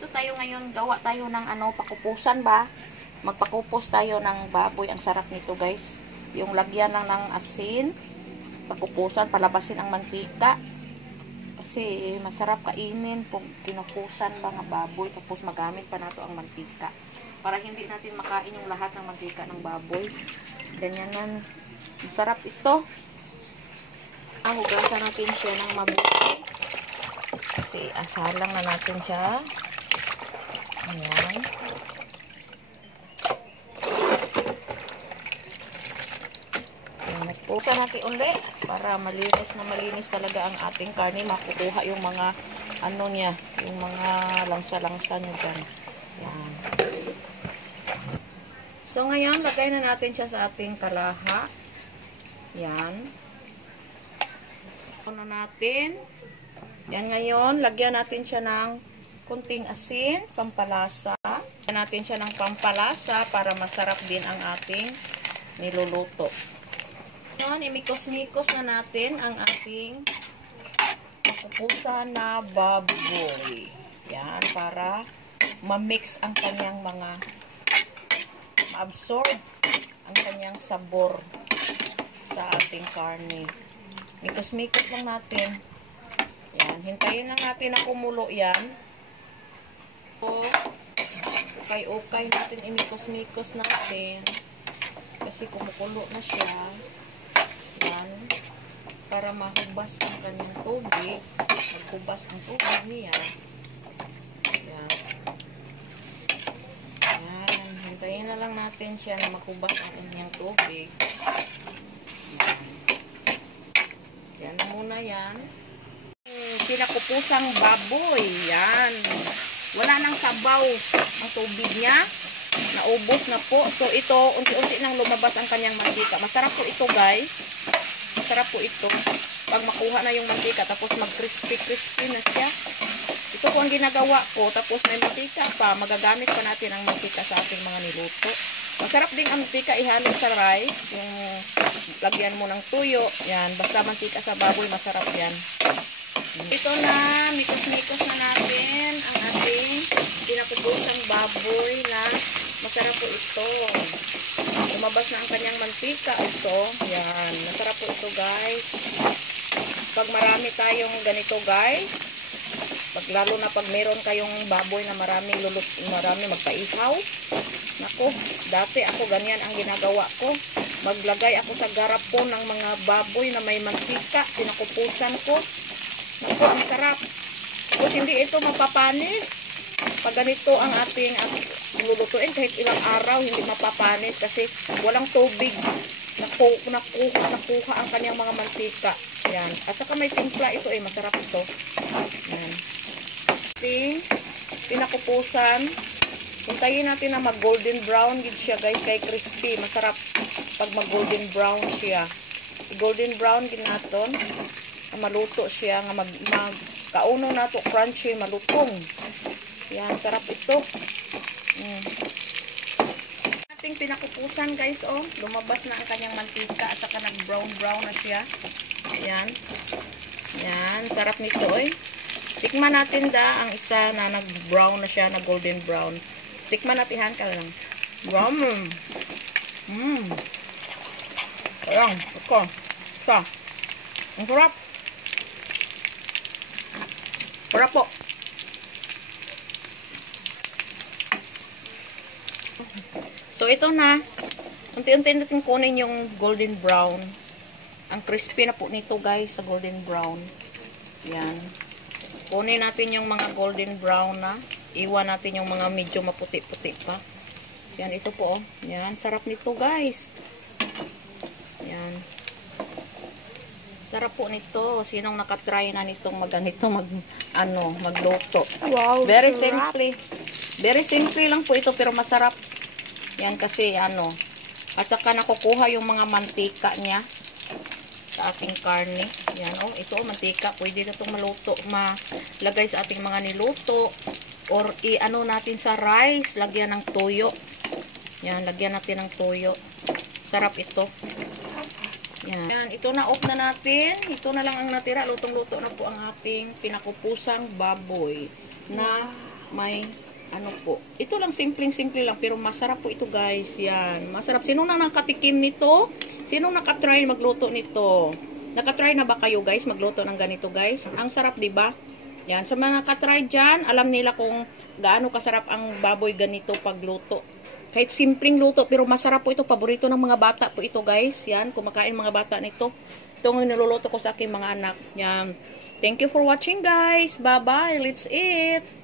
Dito tayo ngayon, gawa tayo ng pakupusan ba? Magpakupos tayo ng baboy. Ang sarap nito guys. Yung lagyan lang ng asin, pakupusan, palabasin ang mantika. Kasi masarap kainin kung kinukusan ba ng baboy. Tapos magamit pa nato ang mantika. Para hindi natin makain yung lahat ng mantika ng baboy. Ganyanan. Masarap ito. Hugasan natin siya ng mabuti. Kasi asalang na natin siya. Ayan. Nagpusa natin ulit para malinis talaga ang ating karne. Makukuha yung mga niya, yung mga langsa-langsa niya dyan. Ayan. So ngayon, lagay na natin siya sa ating kalaha. Ayan. Ano natin? Yan ngayon, lagyan natin siya ng kunting asin, pampalasa. Lagyan natin siya ng pampalasa para masarap din ang ating niluluto. Ngayon, imikos-mikos na natin ang ating pakupusan na baboy. Yan, para ma-mix ang kanyang ma-absorb ang kanyang sabor sa ating karne. Mikos-mikos lang natin. Yan, hintayin lang natin na kumulo yan. Okay natin, imikos-mikos natin. Kasi kumukulo na siya. Yan. Para mahubas ang kanyang tubig. Maghubas ang tubig niya. Yan. Yan. Hintayin na lang natin siya na maghubas ang kanyang tubig. Yan muna yan. Pinakupusang baboy. Yan. Wala nang sabaw ang tubig niya. Naubos na po. So, ito, unti-unti nang lumabas ang kanyang mantika. Masarap po ito, guys. Masarap po ito. Pag makuha na yung mantika, tapos mag-crispy na siya. Ito po ang ginagawa ko. Tapos may mantika pa. Magagamit pa natin ang mantika sa ating mga niluto. Masarap din ang mantika ihalo sa rice. Yung lagyan mo ng tuyo. Yan. Basta mantika sa baboy, masarap yan. Ito na, mikos-mikos na natin ang ating pinakupusang baboy na masarap po ito. Lumabas na ang kanyang mantika ito. Yan, masarap po ito guys. Pag marami tayong ganito guys, lalo na pag meron kayong baboy na marami magpaihaw. Naku, dati ako ganyan ang ginagawa ko. Maglagay ako sa garapon ng mga baboy na may mantika, pinakupusan ko. Naku, ang sarap. Tapos hindi ito mapapanis. Pag ganito ang ating lulutuin, kahit ilang araw, hindi mapapanis kasi walang tubig. Nakuha ang kanyang mga mantika. Yan. At saka may timpla ito masarap ito. Yan. Pinakupusan. Hintayin natin na mag-golden brown gid siya guys, kay crispy. Masarap pag mag-golden brown siya. Golden brown gid naton. Maluto siya nga kauno na to crunchy, malutong. Yan, sarap ito. Ating pinakupusan guys, lumabas na ang kanyang mantika at saka nag-brown na siya. Yan. Yan, sarap nito Tikman natin ang isa na nag-brown na siya, na golden brown. Tikman natin ka lang. Ayan, ito. Ang sarap. Sarap po. So, ito na. Unti-unti natin kunin yung golden brown. Ang crispy na po nito, guys, sa golden brown. Yan. Kunin natin yung mga golden brown na. Iwan natin yung mga medyo maputi-puti pa. Yan, ito po, Yan, sarap nito, guys. Yan. Sarap po nito. Sinong nakatry na nitong magluto. Wow, very simple. Very simple lang po ito pero masarap. Yan kasi at saka nakukuha yung mga mantika niya sa ating karne. Yan ito mantika. Pwede na itong maluto, malagay sa ating mga niluto or natin sa rice, lagyan ng toyo. Yan, lagyan natin ng toyo. Sarap ito. Yan, ito na off na natin. Ito na lang ang natira. Lutong-luto na po ang ating pinakupusang baboy na may ano po. Ito lang, simpleng-simple lang, pero masarap po ito, guys. Yan, masarap. Sino na nakatikim nito? Sino nakatry magluto nito? Nakatry na ba kayo, guys, magluto ng ganito, guys? Ang sarap, di ba? Yan, sa mga nakatry dyan, alam nila kung gaano kasarap ang baboy ganito pagluto. Kahit simpleng luto, pero masarap po ito. Paborito ng mga bata po ito, guys. Yan, kumakain mga bata nito. Ito ang niluluto ko sa aking mga anak. Yan. Thank you for watching, guys. Bye-bye. Let's eat.